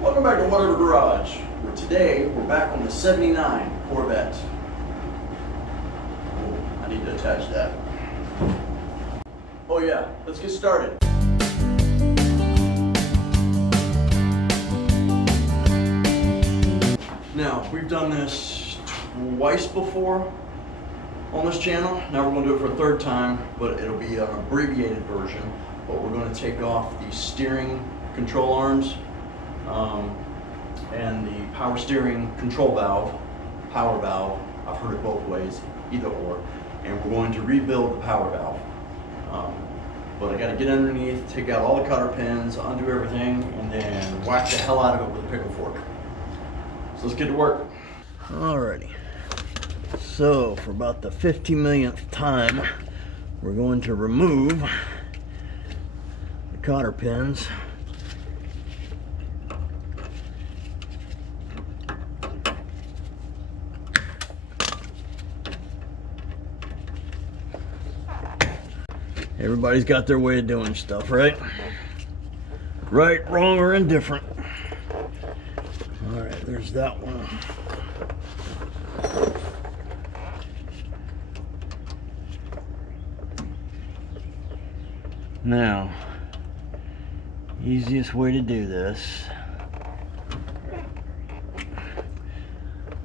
Welcome back to Whatever Garage, where today we're back on the 79 Corvette. Oh, I need to attach that. Oh yeah, let's get started. Now, we've done this twice before on this channel. Now we're going to do it for a third time, but it'll be an abbreviated version. But we're going to take off the steering control arms and the power steering control valve, power valve. I've heard it both ways, either or. And we're going to rebuild the power valve. But I got to get underneath, take out all the cotter pins, undo everything, and then whack the hell out of it with a pickle fork. So let's get to work. Alrighty. So for about the 50 millionth time, we're going to remove the cotter pins. Everybody's got their way of doing stuff, right? Right, wrong, or indifferent. All right, there's that one. Now, easiest way to do this.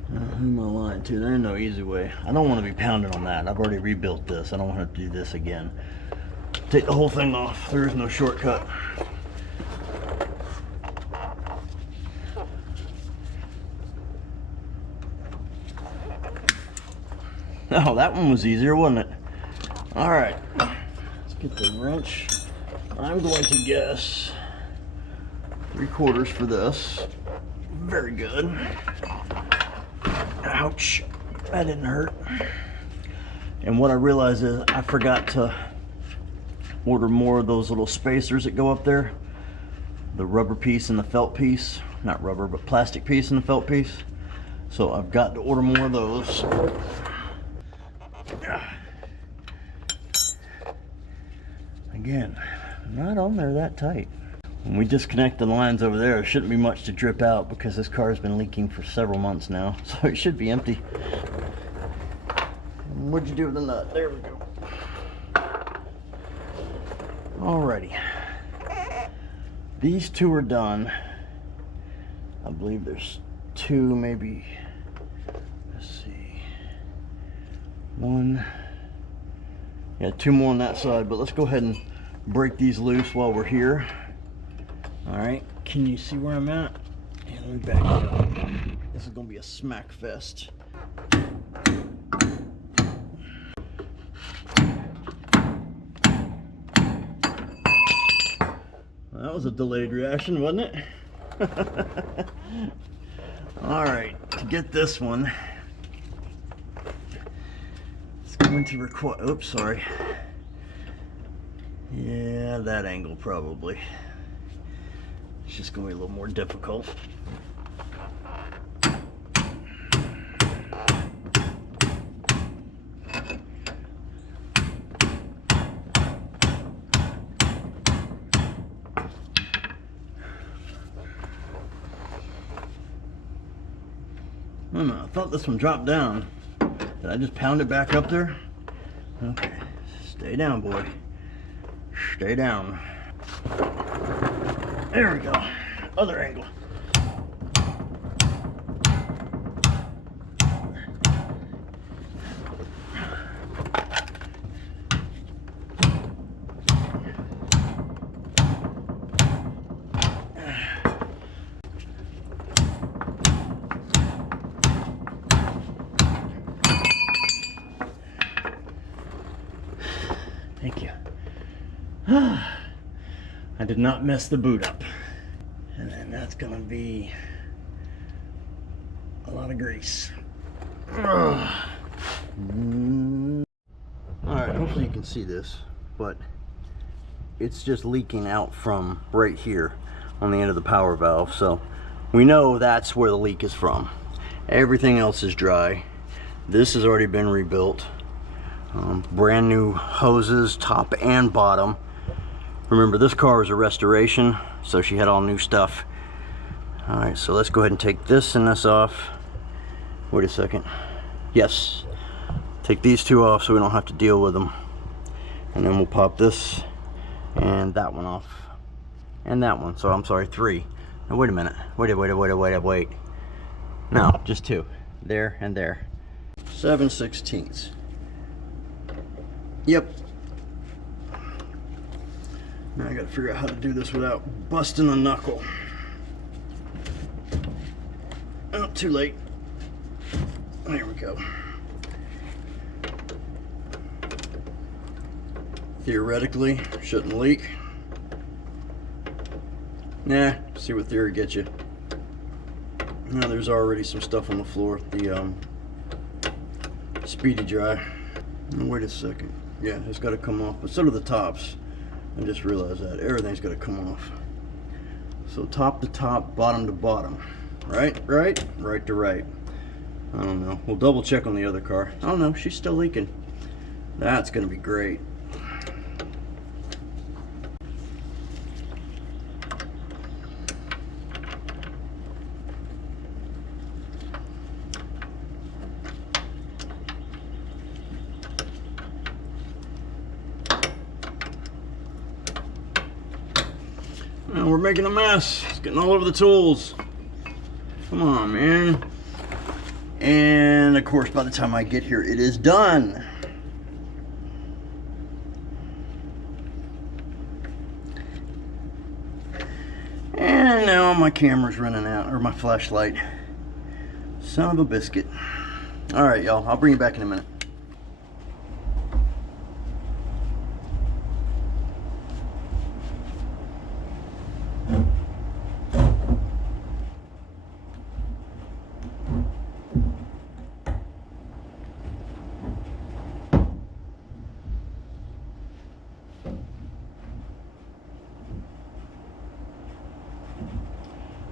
Who am I lying to? There's no easy way. I don't want to be pounding on that. I've already rebuilt this. I don't want to have to do this again. Take the whole thing off. There is no shortcut. Oh, that one was easier, wasn't it? All right, let's get the wrench. I'm going to guess 3/4 for this. Very good. Ouch, that didn't hurt. And what I realized is I forgot to order more of those little spacers that go up there. The rubber piece and the felt piece. Not rubber, but plastic piece and the felt piece. So I've got to order more of those. Again, not on there that tight. When we disconnect the lines over there, there shouldn't be much to drip out because this car has been leaking for several months now. So it should be empty. What'd you do with the nut? There we go. Alrighty, these two are done. I believe there's two, maybe, let's see, one, yeah, two more on that side, but let's go ahead and break these loose while we're here. Alright, can you see where I'm at? Yeah, let me back it up. This is going to be a smack fest. That was a delayed reaction, wasn't it? Alright, to get this one, it's going to require, oops, sorry. Yeah, that angle probably. It's just going to be a little more difficult. Oh no, I thought this one dropped down. Did I just pound it back up there? Okay, stay down, boy. Stay down. There we go. Other angle. Thank you. I did not mess the boot up. And then that's gonna be a lot of grease. Alright, hopefully you can see this, but it's just leaking out from right here on the end of the power valve. So we know that's where the leak is from. Everything else is dry. This has already been rebuilt. Brand new hoses, top and bottom. Remember, this car was a restoration, so she had all new stuff All right, so let's go ahead and take this and this off. Wait a second. Yes. Take these two off so we don't have to deal with them. And then we'll pop this and that one off. And that one. So I'm sorry, 3. Now wait a minute. Wait. No, just 2. There and there. 7/16. Yep. Now I gotta figure out how to do this without busting a knuckle. Oh, too late. There we go. Theoretically, shouldn't leak. Nah, see what theory gets you. Now there's already some stuff on the floor. The speedy dry. Oh, wait a second. Yeah, it's got to come off, but so do the tops. I just realized that everything's got to come off. So top to top, bottom to bottom. Right to right. I don't know. We'll double check on the other car. I don't know. She's still leaking. That's going to be great. And we're making a mess. It's getting all over the tools. Come on, man. And of course, by the time I get here, it is done. And now my camera's running out, or my flashlight. Son of a biscuit. All right, y'all. I'll bring you back in a minute.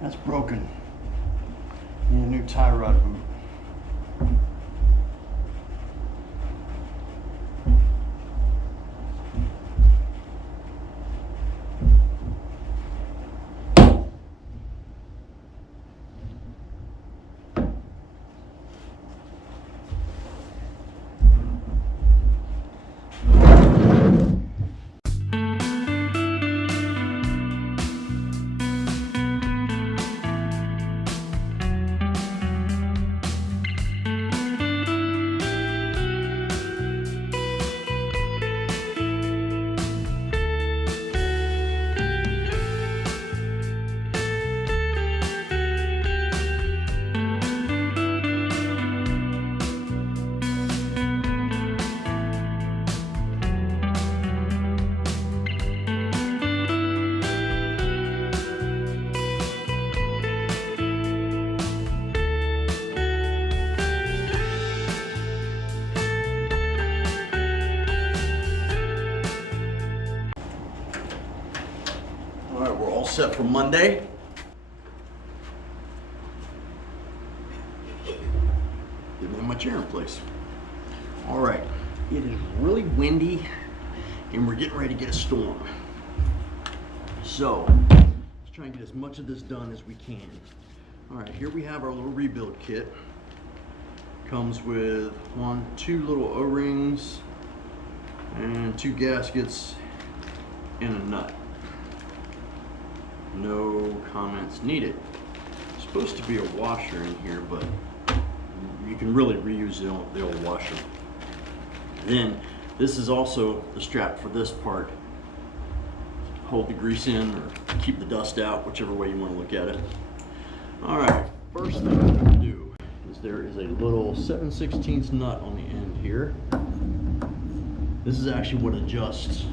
That's broken. Need a new tie rod boot. Set for Monday. Didn't have my chair in place. All right, it is really windy and we're getting ready to get a storm. So let's try and get as much of this done as we can. All right, here we have our little rebuild kit. Comes with 2 little O-rings and 2 gaskets and a nut. No comments needed. It's supposed to be a washer in here, but you can really reuse the old washer. Then this is also the strap for this part. Hold the grease in or keep the dust out, whichever way you want to look at it. All right, first thing I'm going to do is there is a little 7/16 nut on the end here. This is actually what adjusts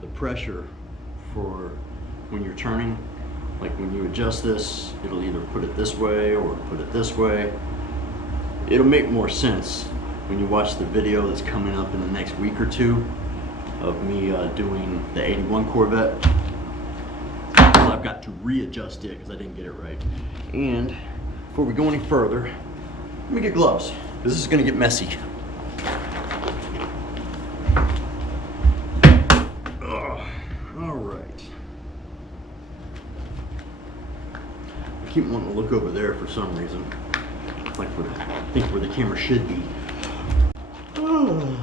the pressure for when you're turning. Like when you adjust this, it'll either put it this way or put it this way. It'll make more sense when you watch the video that's coming up in the next week or 2 of me doing the 81 Corvette. So I've got to readjust it because I didn't get it right. And before we go any further, let me get gloves because this is going to get messy. All right. keep wanting to look over there for some reason. Like I think where the camera should be. Oh,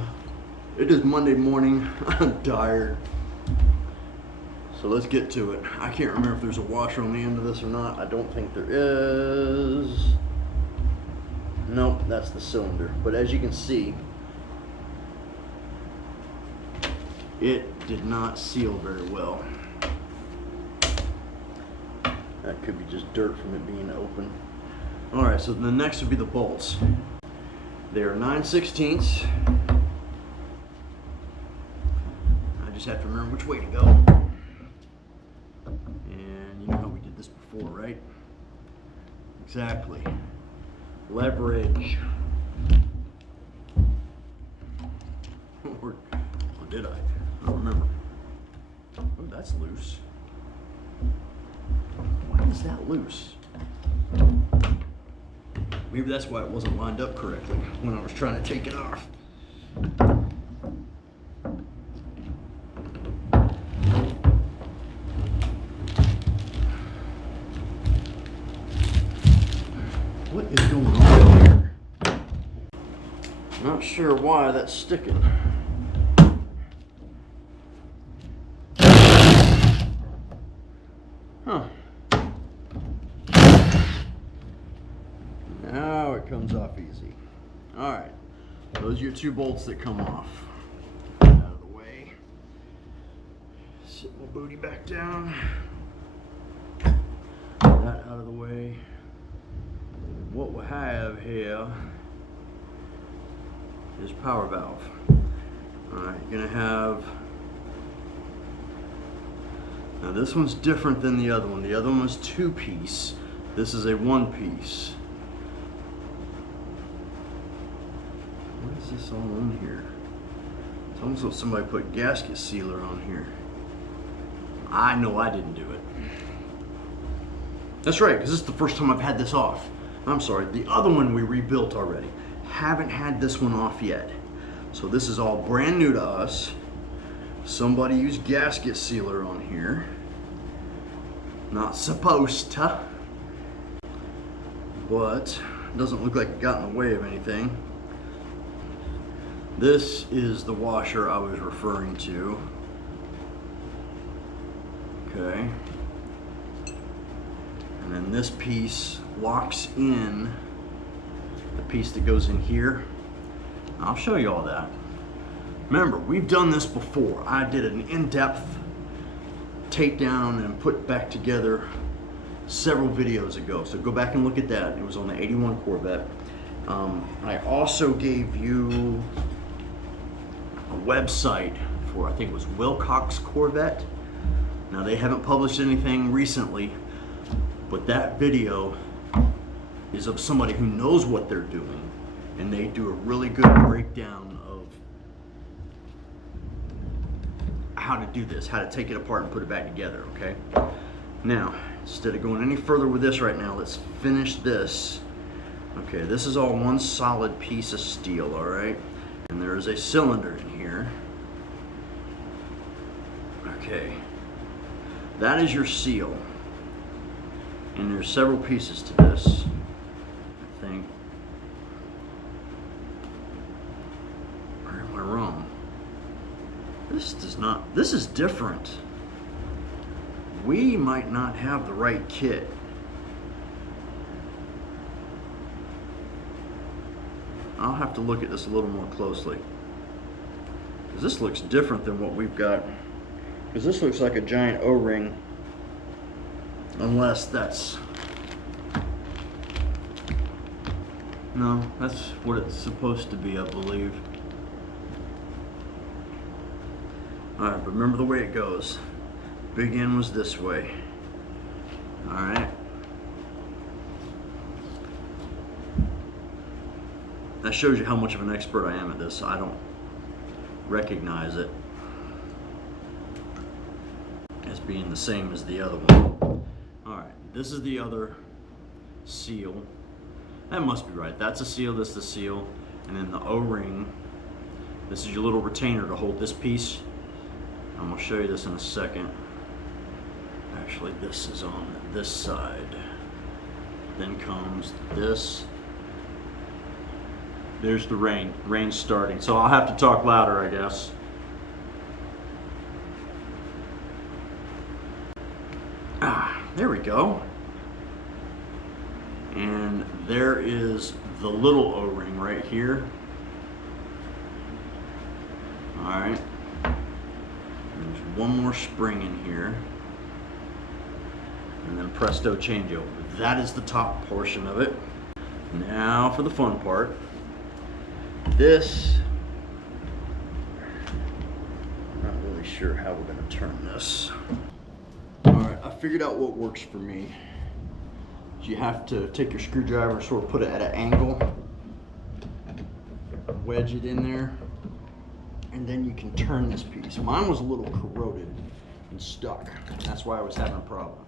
it is Monday morning. I'm tired. So let's get to it. I can't remember if there's a washer on the end of this or not. I don't think there is. Nope, that's the cylinder. But as you can see, it did not seal very well. That could be just dirt from it being open. All right, so the next would be the bolts. They are 9/16. I just have to remember which way to go. And you know how we did this before, right? Exactly. Leverage. Or did I? I don't remember. Oh, that's loose. Why is that loose? Maybe that's why it wasn't lined up correctly when I was trying to take it off. What is going on here? Not sure why that's sticking. Huh. Now it comes off easy. All right, those are your two bolts that come off. Out of the way. Sit my booty back down. That out of the way. What we have here is power valve. All right, you're gonna have. Now this one's different than the other one. The other one was 2-piece. This is a 1-piece. What is this all on here? It's almost like somebody put gasket sealer on here. I know I didn't do it. That's right, because this is the first time I've had this off. I'm sorry, the other one we rebuilt already. Haven't had this one off yet. So this is all brand new to us. Somebody used gasket sealer on here. Not supposed to. But it doesn't look like it got in the way of anything. This is the washer I was referring to. Okay. And then this piece locks in the piece that goes in here. I'll show you all that. Remember, we've done this before. I did an in-depth takedown and put back together several videos ago. So go back and look at that. It was on the 81 Corvette. I also gave you a website for, I think it was Wilcox Corvette. Now they haven't published anything recently, but that video is of somebody who knows what they're doing, and they do a really good breakdown of how to do this, how to take it apart and put it back together, okay? Now, instead of going any further with this right now, let's finish this. Okay, this is all one solid piece of steel, all right? And there is a cylinder in here. Okay, that is your seal. And there's several pieces to this, I think. Or am I wrong? This does not, this is different. We might not have the right kit. I'll have to look at this a little more closely. Because this looks different than what we've got. Because this looks like a giant O-ring. Unless that's... No, that's what it's supposed to be, I believe. Alright, but remember the way it goes. Big end was this way. Alright. That shows you how much of an expert I am at this. I don't recognize it as being the same as the other one. Alright, this is the other seal. That must be right. That's a seal, this is the seal. And then the O-ring. This is your little retainer to hold this piece. I'm going to show you this in a second. Actually, this is on this side. Then comes this. There's the rain. Rain's starting. So I'll have to talk louder, I guess. There we go. And there is the little O-ring right here. All right. There's one more spring in here. And then presto changeover. That is the top portion of it. Now for the fun part. This, I'm not really sure how we're going to turn this. All right, I figured out what works for me. You have to take your screwdriver, sort of put it at an angle, wedge it in there, and then you can turn this piece. Mine was a little corroded and stuck. That's why I was having a problem.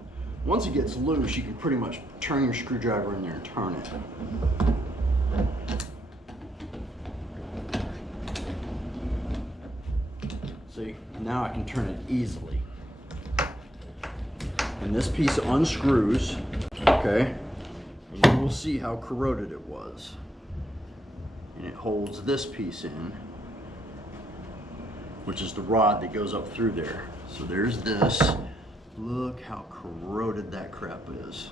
Once it gets loose, you can pretty much turn your screwdriver in there and turn it. See, now I can turn it easily. And this piece unscrews, okay? And you will see how corroded it was. And it holds this piece in, which is the rod that goes up through there. So there's this. Look how corroded that crap is.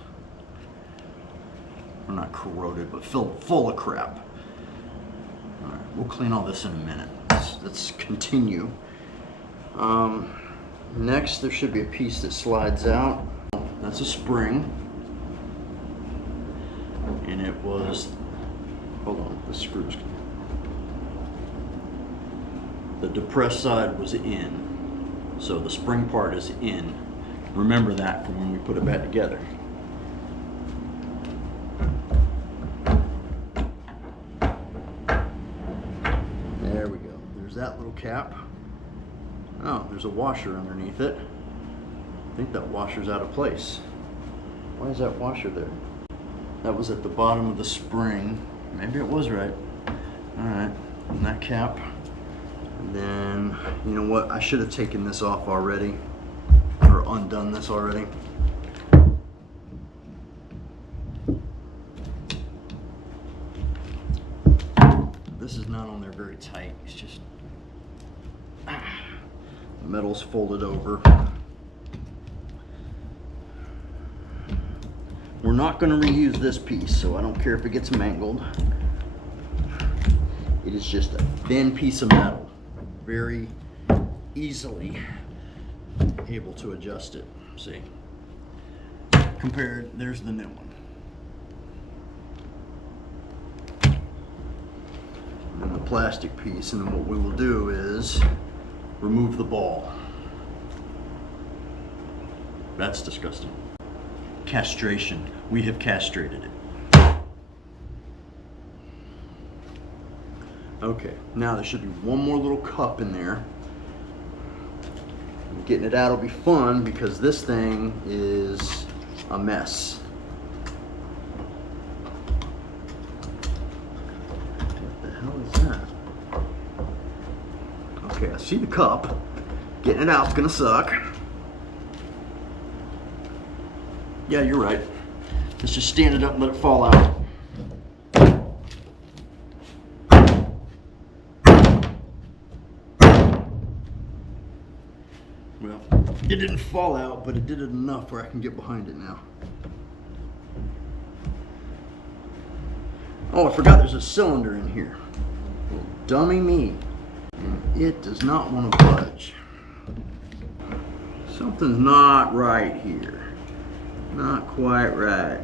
Well, not corroded, but full of crap. All right, we'll clean all this in a minute. Let's continue. Next, there should be a piece that slides out. That's a spring. And it was, hold on, the screws. The depressed side was in. So the spring part is in. Remember that from when we put it back together. There we go. There's that little cap. Oh, there's a washer underneath it. I think that washer's out of place. Why is that washer there? That was at the bottom of the spring. Maybe it was right. All right, and that cap. And then, you know what? I should have taken this off already, or undone this already. This is not on there very tight. It's just, the metal's folded over. We're not going to reuse this piece, so I don't care if it gets mangled. It is just a thin piece of metal. Very easily able to adjust it. See? Compared, there's the new one. And the plastic piece, and then what we will do is remove the ball. That's disgusting. Castration. We have castrated it. Okay, now there should be one more little cup in there. Getting it out will be fun because this thing is a mess. What the hell is that? Okay, I see the cup. Getting it out is gonna suck. Yeah, you're right. Let's just stand it up and let it fall out. Well, it didn't fall out, but it did it enough where I can get behind it now. Oh, I forgot there's a cylinder in here. Well, dummy me. And it does not want to budge. Something's not right here. Not quite right.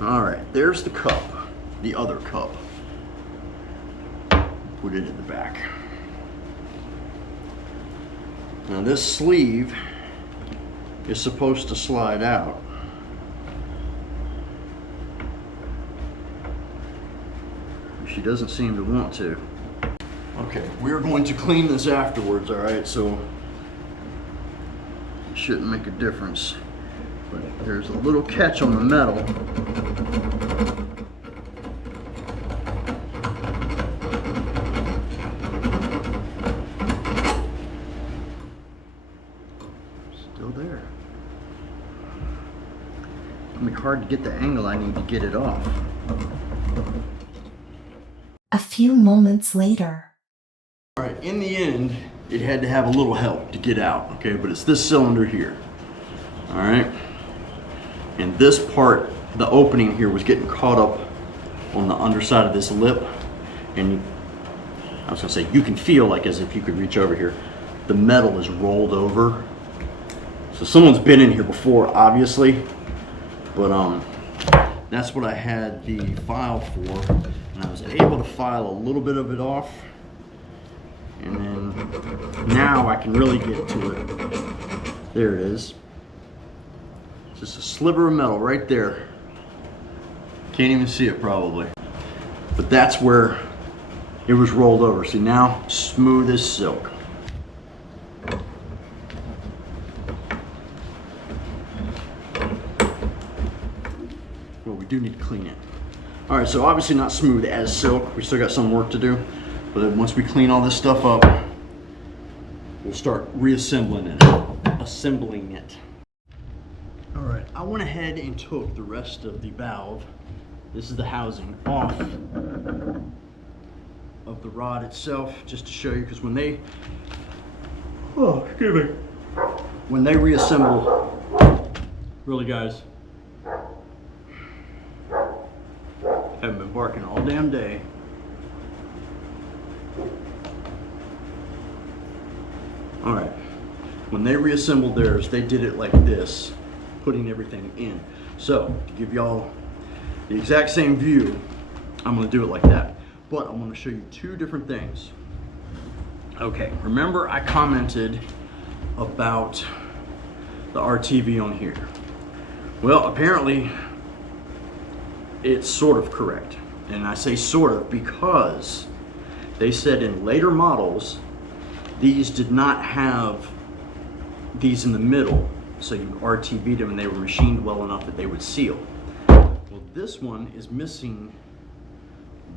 All right, there's the cup, the other cup. Put it in the back. Now this sleeve is supposed to slide out. She doesn't seem to want to. Okay, we're going to clean this afterwards, all right? So it shouldn't make a difference. But there's a little catch on the metal. Still there. It'll be hard to get the angle I need to get it off. A few moments later. All right, in the end, it had to have a little help to get out, okay? But it's this cylinder here, all right? And this part, the opening here was getting caught up on the underside of this lip. And I was gonna say, you can feel like as if you could reach over here. The metal is rolled over. So someone's been in here before, obviously. But that's what I had the file for. And I was able to file a little bit of it off. And then now I can really get to it. There it is. Just a sliver of metal right there. Can't even see it probably. But that's where it was rolled over. See now, smooth as silk. Well, we do need to clean it. All right, so obviously not smooth as silk. We still got some work to do. But then once we clean all this stuff up, we'll start reassembling it, assembling it. All right, I went ahead and took the rest of the valve. This is the housing off of the rod itself, just to show you, because when they, when they reassemble, really guys, haven't been barking all damn day. All right, when they reassembled theirs, they did it like this, putting everything in. So to give y'all the exact same view, I'm gonna do it like that. But I'm gonna show you two different things. Okay, remember I commented about the RTV on here. Well, apparently it's sort of correct. And I say sort of because they said in later models, these did not have these in the middle. So you RTV'd them and they were machined well enough that they would seal. Well, this one is missing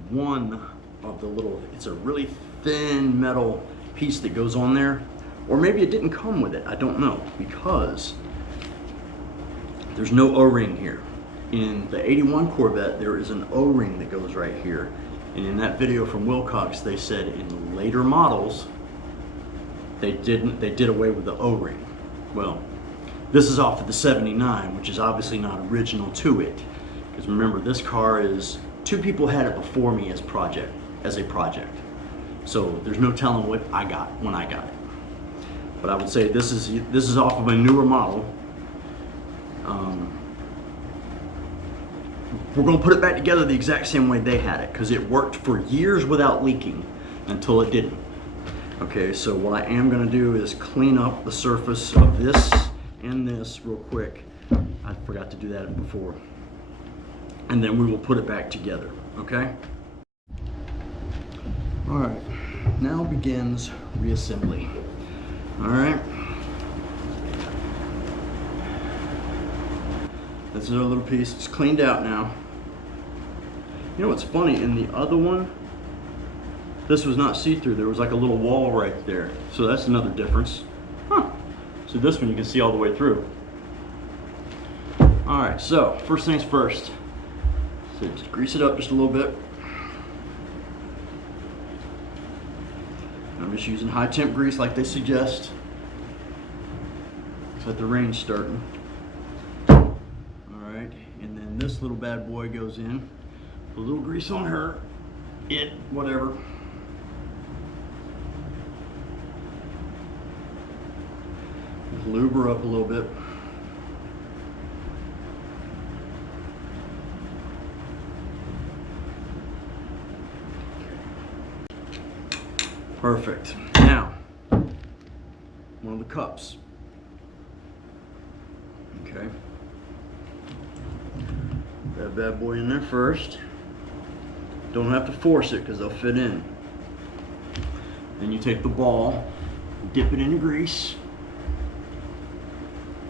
one of the little, it's a really thin metal piece that goes on there. Or maybe it didn't come with it, I don't know, because there's no O-ring here. In the 81 Corvette, there is an O-ring that goes right here. And in that video from Wilcox, they said in later models, they did away with the O-ring. Well, this is off of the 79, which is obviously not original to it. Because remember, this car is, two people had it before me as a project. So there's no telling what I got when I got it. But I would say this is off of a newer model. We're gonna put it back together the exact same way they had it, because it worked for years without leaking until it didn't. Okay, so what I am gonna do is clean up the surface of this and this real quick. I forgot to do that before. And then we will put it back together, okay? All right, now begins reassembly. All right. This is our little piece, it's cleaned out now. You know what's funny, in the other one, this was not see-through, there was like a little wall right there. So that's another difference. Huh. So this one you can see all the way through. All right, so first things first. So just grease it up just a little bit. I'm just using high temp grease like they suggest. Looks like the rain's starting. Alright, and then this little bad boy goes in. A little grease on her. Whatever. Just lube her up a little bit. Perfect. Now, one of the cups. Okay. That bad boy in there first. Don't have to force it because they'll fit in. Then you take the ball, dip it in the grease.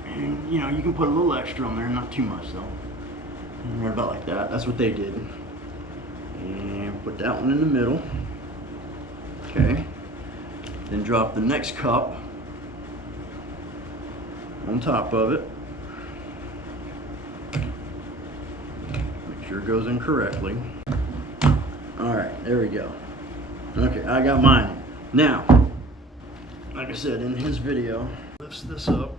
And you know, you can put a little extra on there, not too much though. Right about like that. That's what they did. And put that one in the middle. Okay, then drop the next cup on top of it. sure it goes in correctly. All right, there we go. Okay, I got mine in. Now, like I said in his video, lifts this up,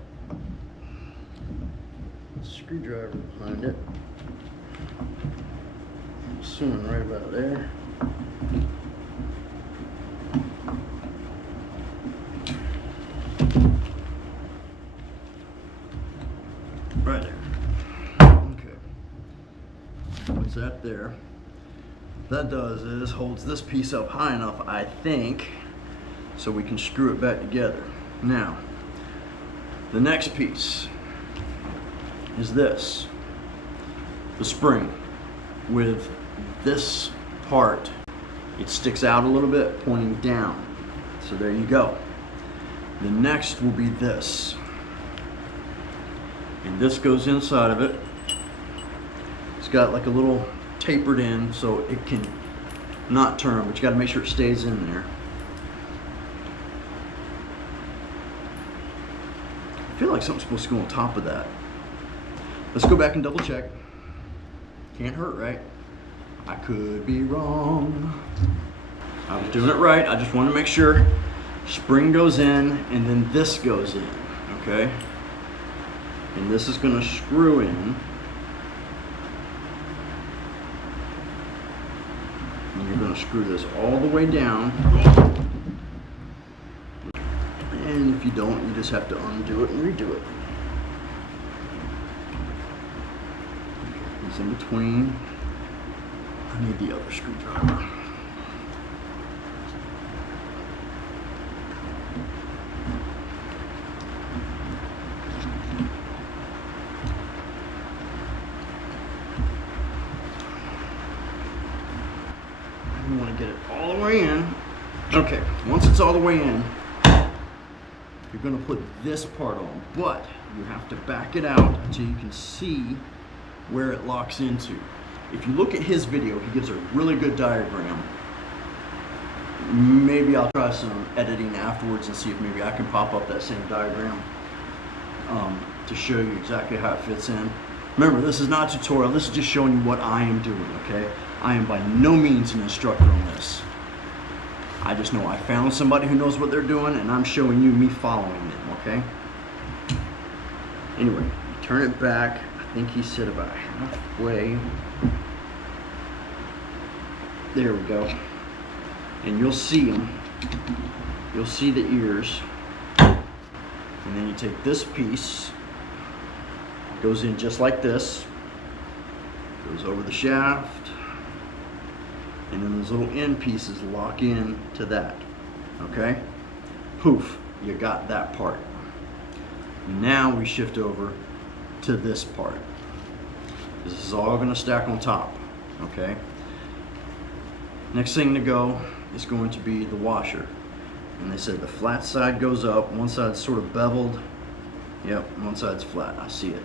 screwdriver behind it, I'm assuming right about there. Right there. Okay. Puts that there. That does is holds this piece up high enough, I think, so we can screw it back together. Now, the next piece is this, the spring. With this part, it sticks out a little bit, pointing down. So there you go. The next will be this. And this goes inside of it. It's got like a little tapered end so it can not turn, but you got to make sure it stays in there. I feel like something's supposed to go on top of that. Let's go back and double check. Can't hurt, right? I could be wrong. I was doing it right. I just want to make sure. Spring goes in and then this goes in, okay? And this is going to screw in. And you're going to screw this all the way down. And if you don't, you just have to undo it and redo it. It's in between. I need the other screwdriver. You want to get it all the way in. Okay, once it's all the way in, you're going to put this part on, but you have to back it out until you can see where it locks into. If you look at his video, he gives a really good diagram. Maybe I'll try some editing afterwards and see if maybe I can pop up that same diagram to show you exactly how it fits in. Remember, this is not a tutorial, this is just showing you what I am doing, okay? I am by no means an instructor on this. I just know I found somebody who knows what they're doing and I'm showing you me following them, okay? Anyway, turn it back. I think he said about halfway. There we go. And you'll see them. You'll see the ears. And then you take this piece, goes in just like this, goes over the shaft, and then those little end pieces lock in to that. Okay? Poof, you got that part. Now we shift over to this part. This is all going to stack on top. Okay? Next thing to go is going to be the washer. And they said the flat side goes up, one side's sort of beveled. Yep, one side's flat, I see it.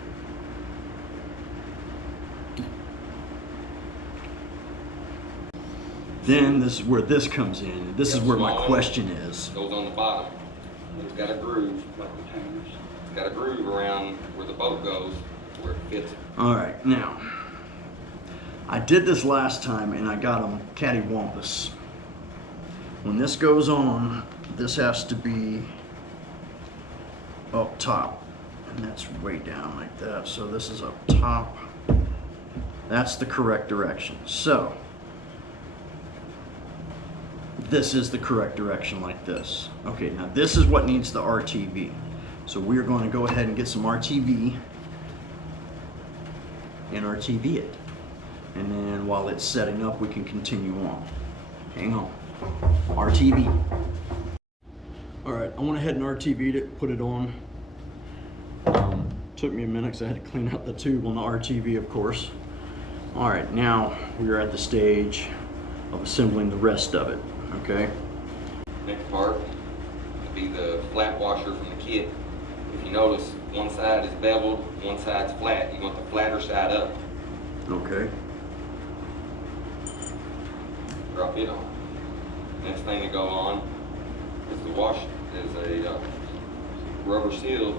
Then this is where this comes in. This is where my question is. Goes on the bottom. It's got a groove, like the tires. It's got a groove around where the bolt goes, where it fits. All right, now, I did this last time and I got them cattywampus. When this goes on, this has to be up top, and that's way down like that. So this is up top. That's the correct direction. So this is the correct direction like this. Okay, now this is what needs the RTV. So we're going to go ahead and get some RTV and RTV it. And then while it's setting up, we can continue on. Hang on. RTV. All right, I went ahead and RTV'd it, put it on. Took me a minute because I had to clean out the tube on the RTV, of course. All right, now we are at the stage of assembling the rest of it, okay? Next part will be the flat washer from the kit. If you notice, one side is beveled, one side's flat. You want the flatter side up. Okay. Drop it on. Next thing to go on is the wash. Is a rubber seal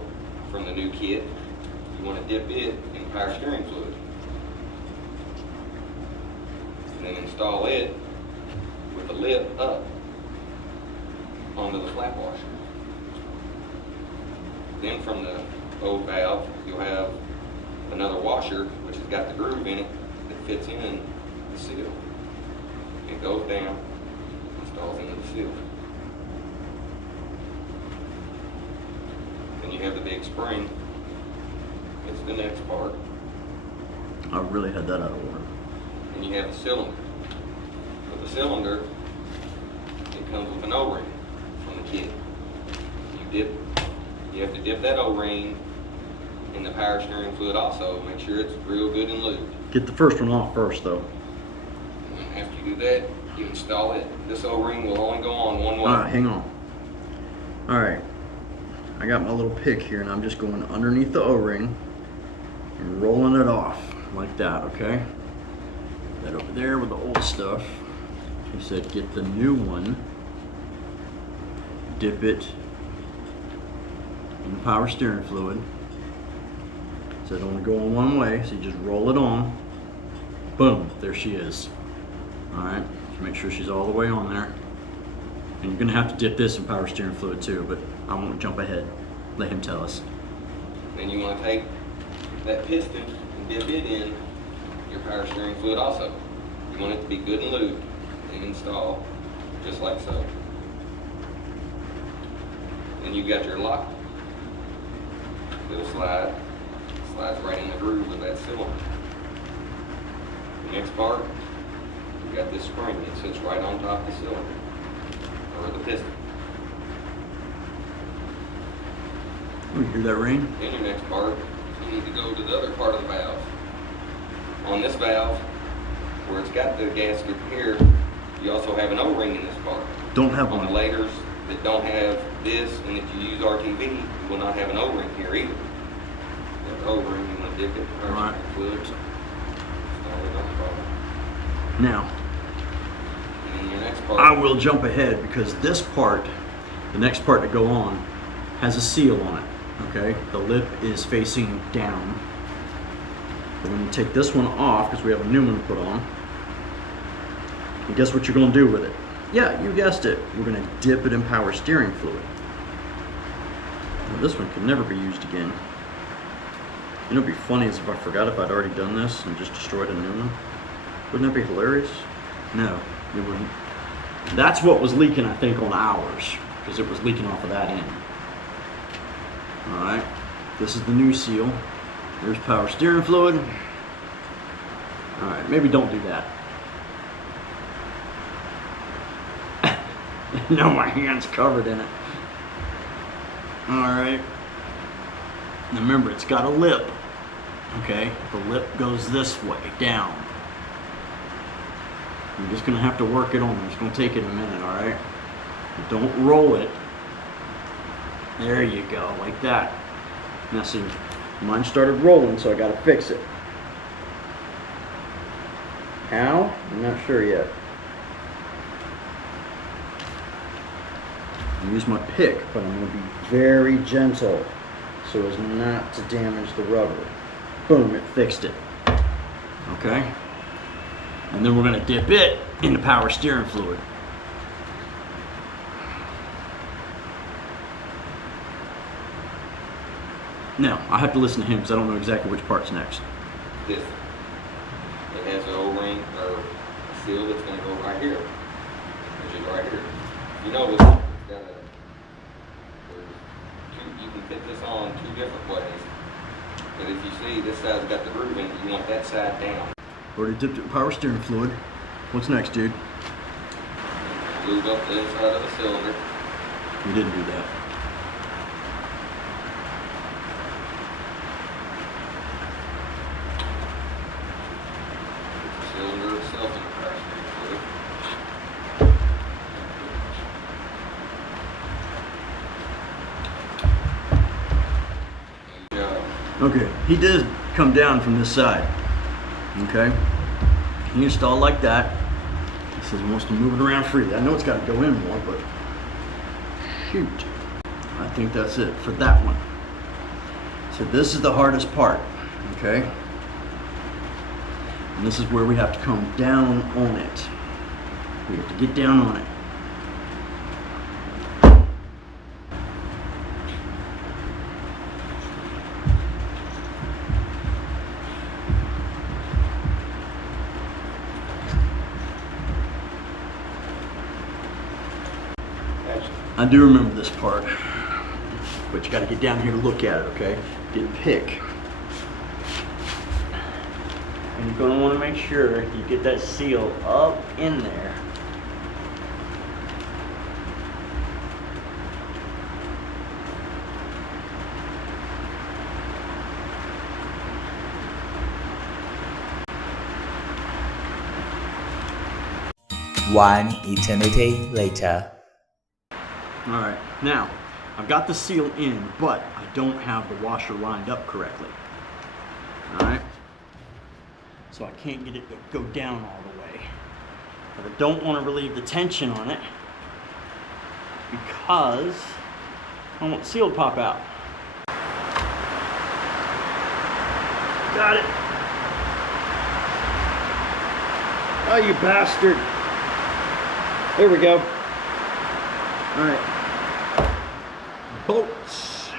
from the new kit. You want to dip it in power steering fluid. then install it with the lip up onto the flat washer. Then from the old valve, you'll have another washer which has got the groove in it that fits in the seal. It goes down, installs into the seal. Then you have the big spring. It's the next part. I really had that out of order. And you have the cylinder. With the cylinder, it comes with an O-ring from the kit. You have to dip that O-ring in the power steering fluid also. Make sure it's real good and lubed. Get the first one off first though. And then after you do that, you install it. This O-ring will only go on one way. Alright, hang on. Alright. I got my little pick here and I'm just going underneath the O-ring and rolling it off like that, okay? That over there with the old stuff. He said get the new one, dip it in the power steering fluid. Said only go on one way, so you just roll it on. Boom, there she is. Alright, so make sure she's all the way on there. And you're gonna have to dip this in power steering fluid too, but I won't jump ahead. Let him tell us. Then you want to take that piston and dip it in your power steering fluid also. You want it to be good and lubed and install just like so. Then you got your lock. It'll slide. Slides right in the groove of that cylinder. The next part, you got this spring. It sits right on top of the cylinder or the piston. Oh, you hear that ring? Then your next part, you need to go to the other part of the valve. On this valve, where it's got the gasket here, you also have an O-ring in this part. Don't have On the one. laters that don't have this, and if you use RTV, you will not have an O-ring here either. The O-ring, you want to dip it in Right. fluid. Install it on the bottom. Now, And then your next part. I will jump ahead because this part, the next part to go on, has a seal on it, okay? The lip is facing down. But when you take this one off, because we have a new one to put on, and guess what you're gonna do with it? Yeah, you guessed it. We're gonna dip it in power steering fluid. Now, this one can never be used again. You know what'd be funny is if I forgot if I'd already done this and just destroyed a new one. Wouldn't that be hilarious? No, it wouldn't. That's what was leaking, I think, on ours, because it was leaking off of that end. Alright, this is the new seal. There's power steering fluid. Alright, maybe don't do that. Now my hand's covered in it. Alright. Now remember, it's got a lip. Okay, the lip goes this way, down. I'm just gonna have to work it on. It's gonna take it a minute, alright? Don't roll it. There you go, like that. Now see, mine started rolling, so I gotta fix it. How? I'm not sure yet. I use my pick, but I'm gonna be very gentle so as not to damage the rubber. Boom, it fixed it. Okay? And then we're gonna dip it in the power steering fluid. Now, I have to listen to him because I don't know exactly which part's next. This. It has an O-ring or a seal that's going to go right here, which is right here. You notice it's got you can fit this on two different ways. But if you see this side's got the groove in it, you want that side down. Already dipped it in power steering fluid. What's next, dude? Lube up the inside of the cylinder. We didn't do that. Put the cylinder itself in the power steering fluid. Okay, he did come down from this side. Okay? He installed like that. He says he wants to move it around freely. I know it's got to go in more, but shoot. I think that's it for that one. So this is the hardest part. Okay? And this is where we have to come down on it. We have to get down on it. I do remember this part, but you got to get down here to look at it, okay? Get a pick. And you're going to want to make sure you get that seal up in there. One eternity later. All right, now I've got the seal in, but I don't have the washer lined up correctly. All right, so I can't get it to go down all the way. But I don't want to relieve the tension on it because I want the seal to pop out. Got it. Oh, you bastard. There we go. All right. Bolts.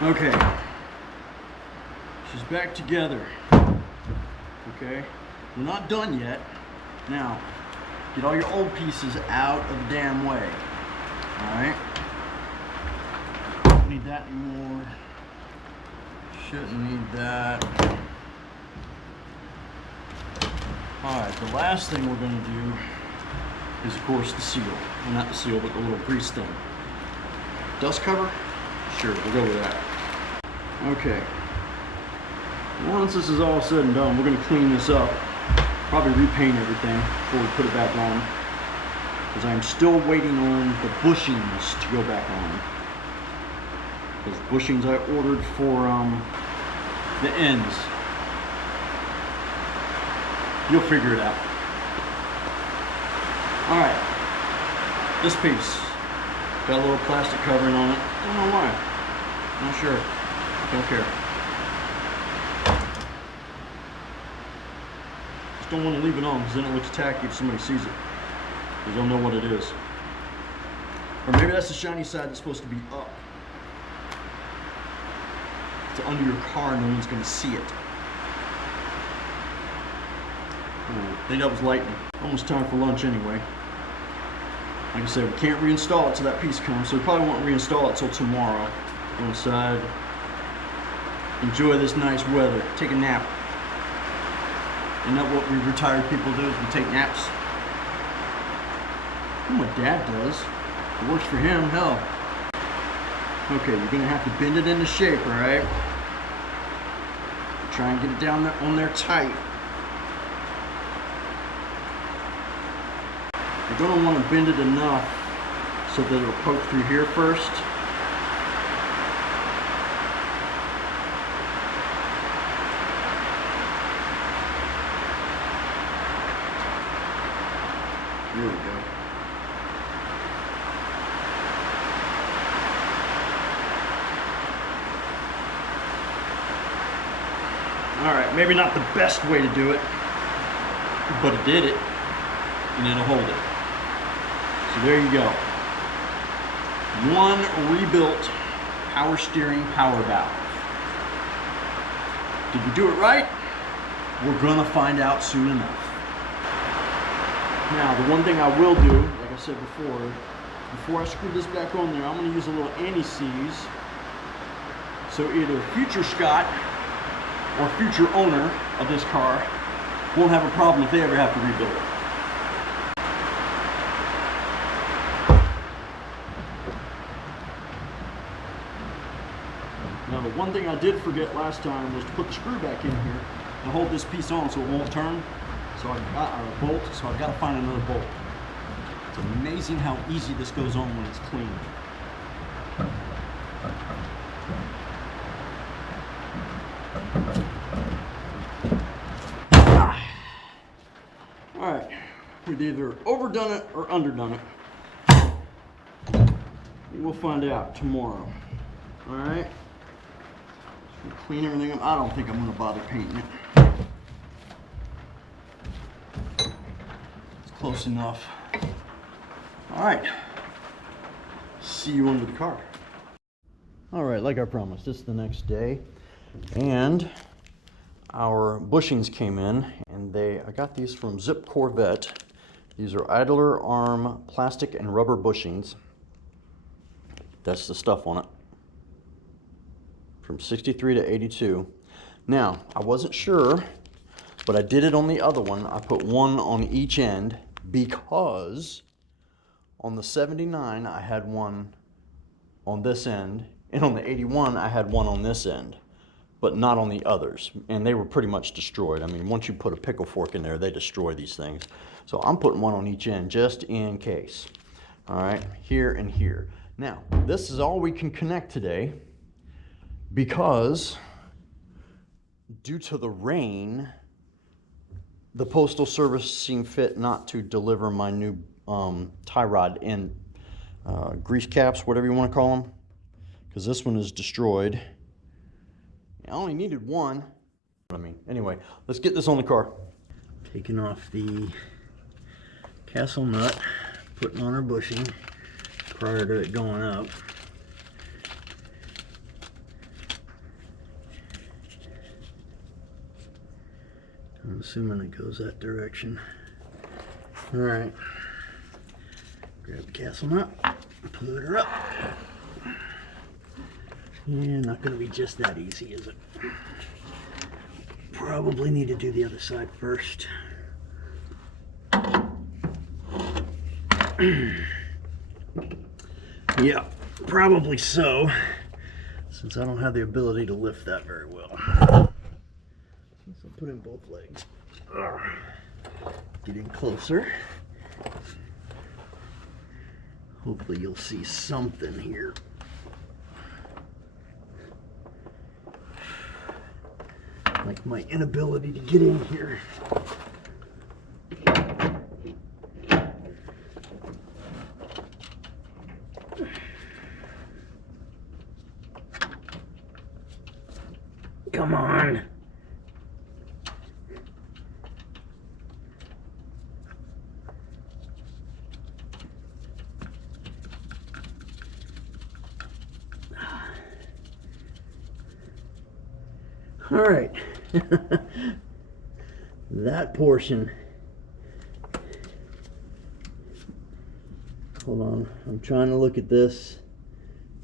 Okay, she's back together. Okay, we're not done yet. Now, get all your old pieces out of the damn way. Alright? Don't need that anymore. Shouldn't need that. Alright, the last thing we're going to do is, of course, the seal. Well, not the seal, but the little grease thing. Dust cover? Sure, we'll go with that. Okay. Once this is all said and done, we're going to clean this up. Probably repaint everything before we put it back on. Because I'm still waiting on the bushings to go back on. Those bushings I ordered for the ends. You'll figure it out. Alright. This piece. Got a little plastic covering on it. I don't know why. Not sure. Don't care. Just don't want to leave it on because then it looks tacky if somebody sees it. Because they'll know what it is. Or maybe that's the shiny side that's supposed to be up. It's under your car and no one's going to see it. Ooh, I think that was lightning. Almost time for lunch anyway. Like I said, we can't reinstall it till that piece comes, so we probably won't reinstall it till tomorrow. Go inside, enjoy this nice weather, take a nap. Isn't that what we retired people do, is we take naps? Well, my dad does. It works for him, hell. Okay, you're gonna have to bend it into shape, alright? Try and get it down there on there tight. You're gonna want to bend it enough so that it'll poke through here first. Here we go. Alright, maybe not the best way to do it, but it did it, and it'll hold it. So there you go. One rebuilt power steering power valve. Did you do it right? We're gonna find out soon enough. Now, the one thing I will do, like I said before I screw this back on there, I'm gonna use a little anti-seize. So either future Scott or future owner of this car won't have a problem if they ever have to rebuild it. Now, the one thing I did forget last time was to put the screw back in here to hold this piece on so it won't turn. So I got a bolt, so I've got to find another bolt. It's amazing how easy this goes on when it's clean. All right, we've either overdone it or underdone it. We'll find out tomorrow. All right. Clean everything up. I don't think I'm going to bother painting it. It's close enough. All right. See you under the car. All right, like I promised, this is the next day, and our bushings came in, and I got these from Zip Corvette. These are idler arm plastic and rubber bushings. That's the stuff on it. From 63 to 82. Now, I wasn't sure, but I did it on the other one. I put one on each end because on the 79 I had one on this end, and on the 81 I had one on this end, but not on the others, and they were pretty much destroyed. I mean, once you put a pickle fork in there, they destroy these things. So I'm putting one on each end just in case. All right, here and here. Now, this is all we can connect today, because due to the rain, the Postal Service seemed fit not to deliver my new tie rod and grease caps, whatever you want to call them, because this one is destroyed. I only needed one. Anyway, let's get this on the car. Taking off the castle nut, putting on our bushing prior to it going up. I'm assuming it goes that direction. All right, grab the castle nut, put her up. Yeah, not gonna be just that easy, is it? Probably need to do the other side first. Yeah, probably so, since I don't have the ability to lift that very well. So put in both legs. Get in closer. Hopefully you'll see something here. Like my inability to get in here. Come on. All right. That portion. Hold on. I'm trying to look at this,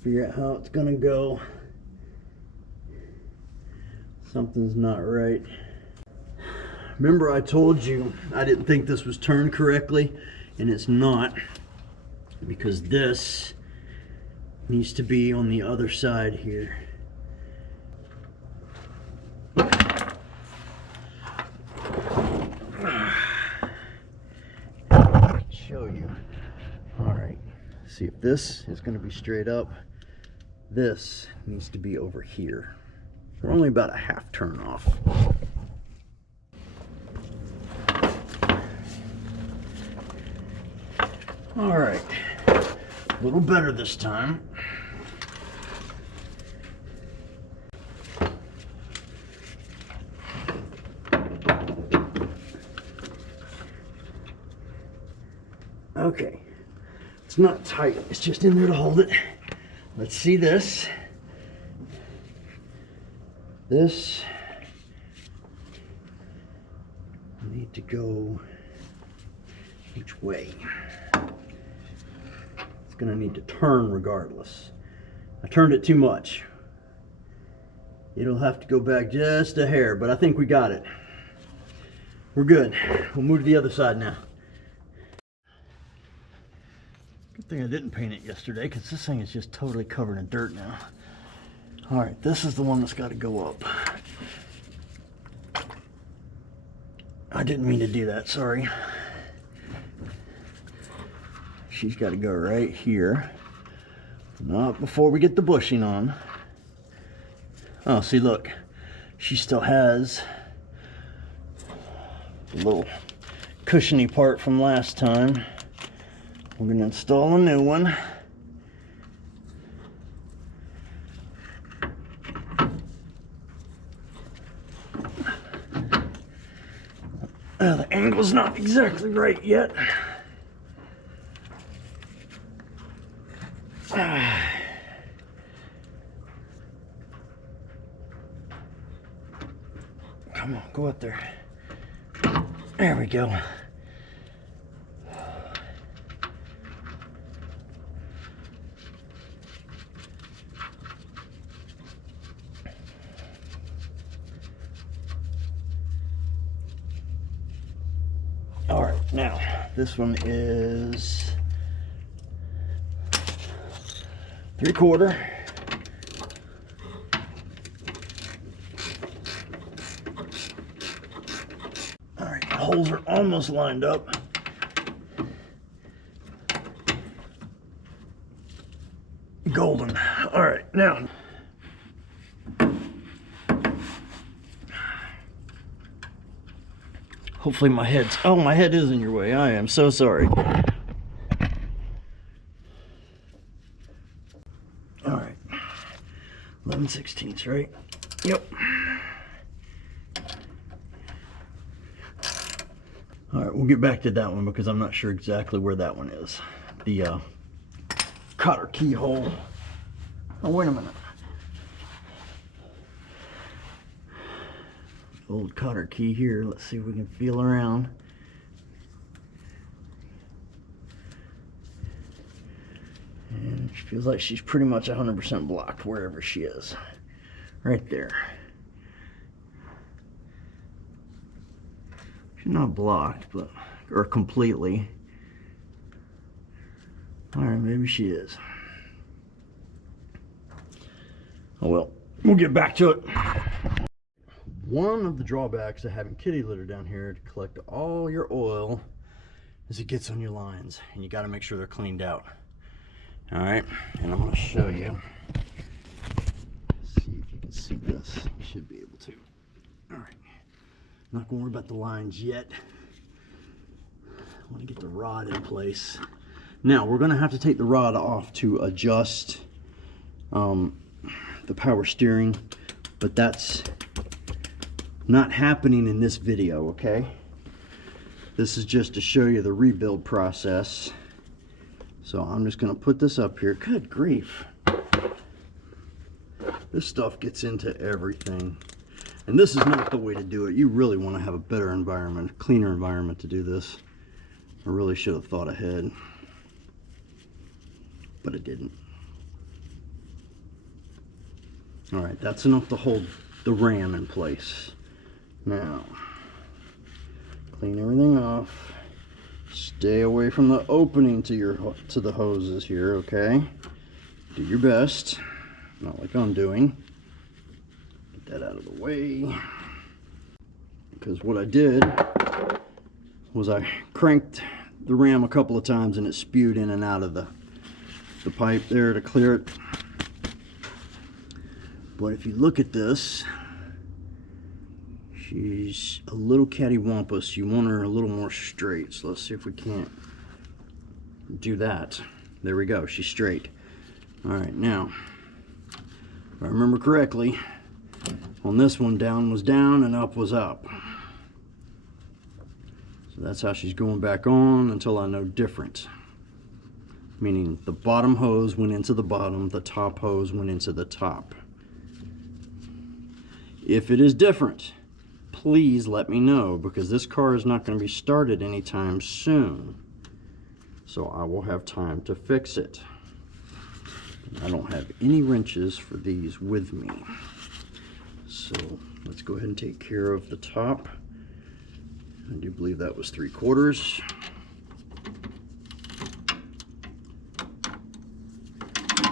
figure out how it's gonna go. Something's not right. Remember I told you I didn't think this was turned correctly, and it's not, because this needs to be on the other side here. Show you. All right, see if this is going to be straight up. This needs to be over here. We're only about a half turn off. All right, a little better this time. Okay, it's not tight, it's just in there to hold it. Let's see this. This need to go each way. It's gonna need to turn regardless. I turned it too much. It'll have to go back just a hair, but I think we got it. We're good. We'll move to the other side now. Good thing I didn't paint it yesterday, because this thing is just totally covered in dirt now. All right, this is the one that's got to go up. I didn't mean to do that, sorry. She's got to go right here. Not before we get the bushing on. Oh, see, look. She still has the little cushiony part from last time. We're going to install a new one. The angle's not exactly right yet. Come on, go up there. There we go. All right, now this one is 3/4. All right, the holes are almost lined up. Golden. All right, now. Hopefully my head's, oh, my head is in your way. I am so sorry. All right, 11/16, right? Yep. All right, we'll get back to that one because I'm not sure exactly where that one is. The cotter keyhole. Oh, wait a minute. Old cotter key here. Let's see if we can feel around. And she feels like she's pretty much 100% blocked wherever she is. Right there. She's not blocked, but, or completely. Alright, maybe she is. Oh well, we'll get back to it. One of the drawbacks of having kitty litter down here to collect all your oil is it gets on your lines, and you got to make sure they're cleaned out. All right, and I'm going to show you. See if you can see this. You should be able to. All right, not going to worry about the lines yet. I want to get the rod in place. Now we're going to have to take the rod off to adjust the power steering, but that's not happening in this video, okay? This is just to show you the rebuild process. So I'm just gonna put this up here. Good grief. This stuff gets into everything. And this is not the way to do it. You really want to have a better environment, a cleaner environment to do this. I really should have thought ahead, but I didn't. All right, that's enough to hold the ram in place. Now, clean everything off. Stay away from the opening to the hoses here, okay? Do your best, not like I'm doing. Get that out of the way. Because what I did was I cranked the ram a couple of times and it spewed in and out of the pipe there to clear it. But if you look at this, she's a little cattywampus. You want her a little more straight. So let's see if we can't do that. There we go. She's straight. All right, now, if I remember correctly, on this one, down was down and up was up. So that's how she's going back on until I know different. Meaning the bottom hose went into the bottom, the top hose went into the top. If it is different, please let me know, because this car is not going to be started anytime soon. So I will have time to fix it. I don't have any wrenches for these with me. So let's go ahead and take care of the top. I do believe that was 3/4.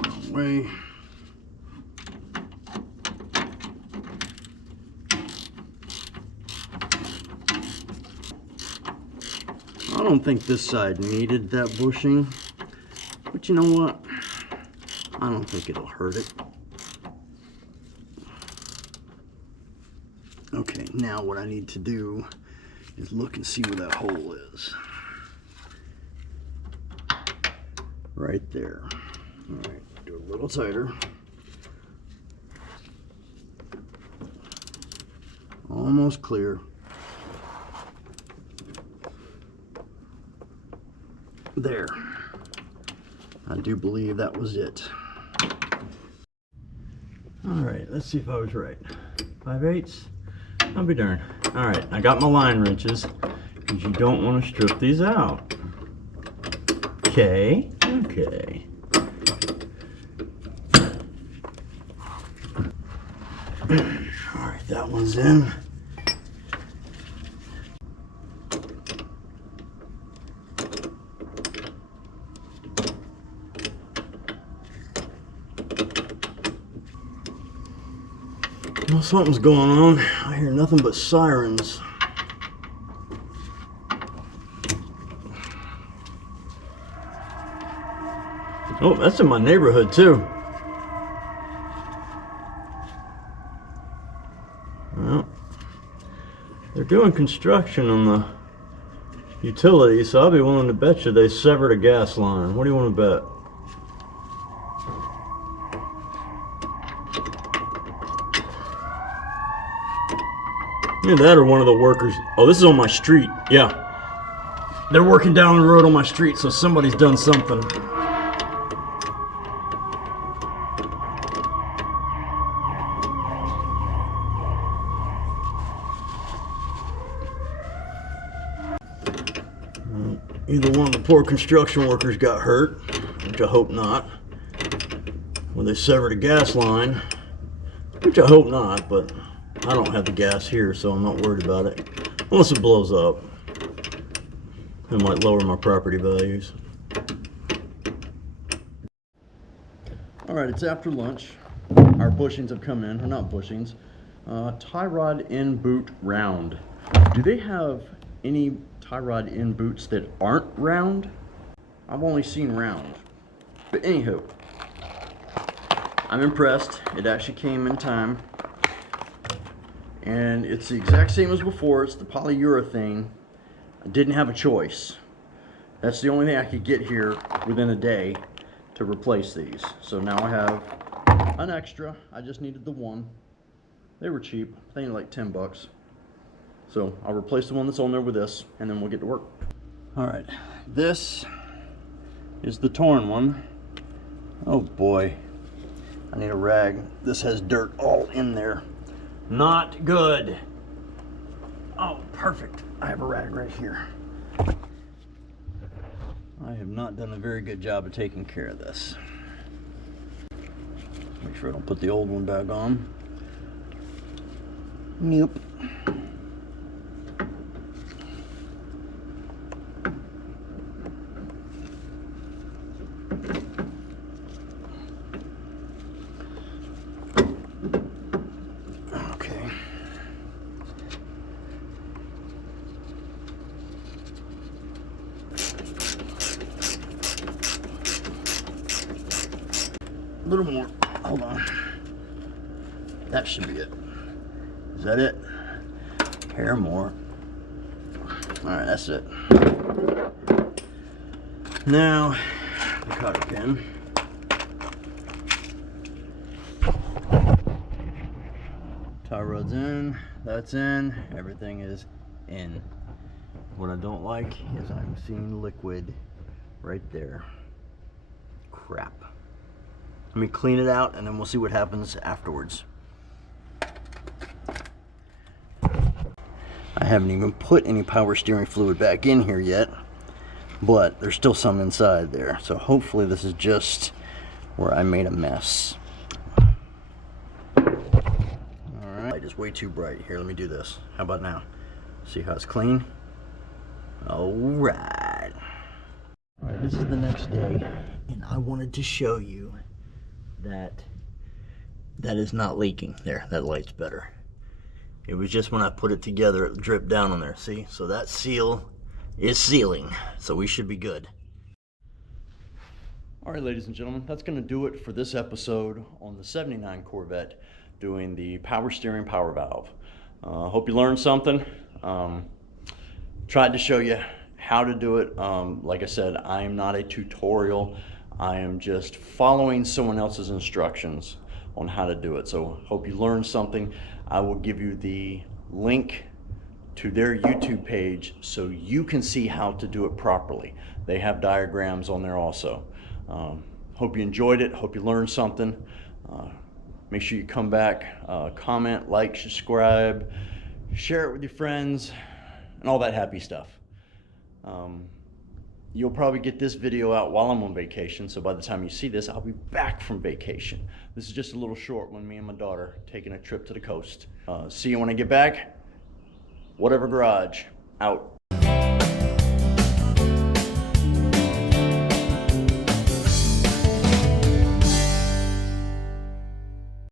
Wrong way. I don't think this side needed that bushing, but you know what? I don't think it'll hurt it. Okay, now what I need to do is look and see where that hole is. Right there. All right, do it a little tighter. Almost clear. There. I do believe that was it. All right, let's see if I was right. 5/8. I'll be darned. All right, I got my line wrenches because you don't want to strip these out. Okay, okay. All right, that one's in. Well, something's going on. I hear nothing but sirens. Oh, that's in my neighborhood too. Well, they're doing construction on the utilities, so I'll be willing to bet you they severed a gas line. What do you want to bet? Either that or one of the workers. Oh, this is on my street. Yeah. They're working down the road on my street, so somebody's done something. Either one of the poor construction workers got hurt, which I hope not. Or they severed a gas line, which I hope not, but I don't have the gas here, so I'm not worried about it. Unless it blows up. It might lower my property values. Alright, it's after lunch. Our bushings have come in. Or not bushings. Tie rod in boot round. Do they have any tie rod in boots that aren't round? I've only seen round. But anywho, I'm impressed. It actually came in time. And it's the exact same as before. It's the polyurethane. I didn't have a choice. That's the only thing I could get here within a day to replace these. So now I have an extra. I just needed the one. They were cheap. They ain't like 10 bucks. So I'll replace the one that's on there with this, and then we'll get to work. All right, this is the torn one. Oh boy, I need a rag. This has dirt all in there. Not good. Oh, perfect. I have a rag right here. I have not done a very good job of taking care of this. Make sure I don't put the old one back on. Nope. A little more. Hold on. That should be it. Is that it? Hair more. Alright, that's it. Now, the cotter pin. Tie rod's in. That's in. Everything is in. What I don't like is I'm seeing liquid right there. Crap. Let me clean it out and then we'll see what happens afterwards. I haven't even put any power steering fluid back in here yet, but there's still some inside there. So hopefully this is just where I made a mess. Alright, light is way too bright. Here, let me do this. How about now? See how it's clean? Alright. Alright, this is the next day, and I wanted to show you that is not leaking. There, that light's better. It was just when I put it together, it dripped down on there. See? So that seal is sealing, so we should be good. All right, ladies and gentlemen, that's going to do it for this episode on the 79 Corvette doing the power steering power valve. Hope you learned something. Tried to show you how to do it. Like I said, I am not a tutorial. I am just following someone else's instructions on how to do it. So hope you learned something. I will give you the link to their YouTube page so you can see how to do it properly. They have diagrams on there also. Hope you enjoyed it. Hope you learned something. Make sure you come back, comment, like, subscribe, share it with your friends, and all that happy stuff. You'll probably get this video out while I'm on vacation, so by the time you see this, I'll be back from vacation. This is just a little short one, me and my daughter taking a trip to the coast. See you when I get back. Whatever Garage, out.